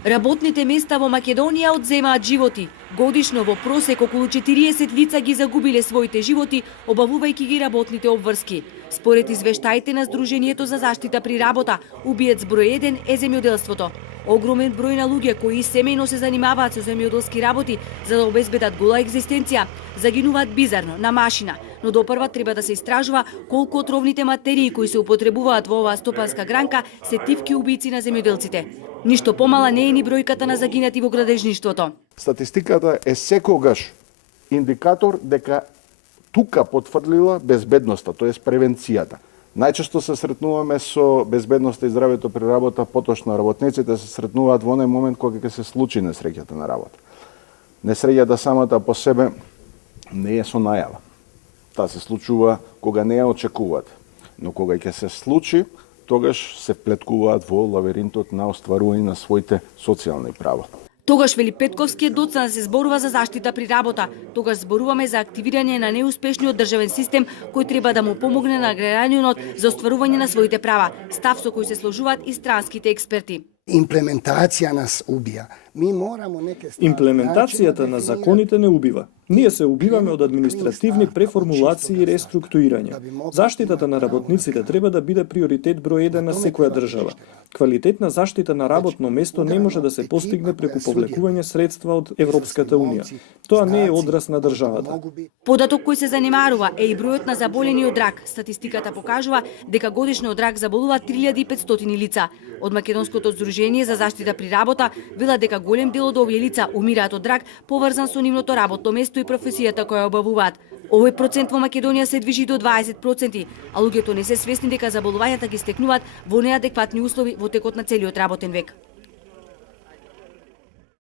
Работните места во Македонија одземаат животи. Годишно во просек околу 40 лица ги загубиле своите животи, обавувајќи ги работните обврски. Според извештаите на Сдруженијето за заштита при работа, убиец број 1 е земјоделството. Огромен број на луѓе кои семејно се занимаваат со земјоделски работи за да обезбедат гола екзистенција, загинуваат бизарно на машина, но допрва треба да се истражува колку отровните материи кои се употребуваат во оваа стопанска гранка се тивки убици на земјоделците. Ништо помала не е ни бројката на загинати во градежништвото. Статистиката е секогаш индикатор дека тука потврдила безбедноста, тоа е превенцијата. Најчесто се сретнуваме со безбедноста и здравјето при работа, поточно работниците се сретнуваат во оној момент кога ќе се случи несреќата на работа. Несреќата самата по себе не е со најава. Таа се случува кога не ја очекуваат, но кога ќе се случи, тогаш се вплеткуваат во лавиринтот на остварување на своите социјални права. Тогаш вели Петковски е доцна да се зборува за заштита при работа. Тогаш зборуваме за активирање на неуспешниот државен систем кој треба да му помогне на граѓанинот за остварување на своите права, став со кој се сложуваат и странските експерти. Имплементација нас убија. Имплементацијата на законите не убива. Ние се убиваме од административни преформулации и реструктурирање. Заштитата на работниците треба да биде приоритет број 1 на секоја држава. Квалитетна заштита на работно место не може да се постигне преку повлекување средства од Европската унија. Тоа не е одраз на државата. Податок кој се занимарува е и бројот на заболени од рак. Статистиката покажува дека годишно од рак заболуваат 3500 лица. Од Македонското Сдружение за заштита при работа вела дека голем дел од овие лица умираат од рак поврзан со нивното работно место и професијата која обавуваат. Овој процент во Македонија се движи до 20%, а луѓето не се свесни дека заболувањата ги стекнуваат во неадекватни услови во текот на целиот работен век.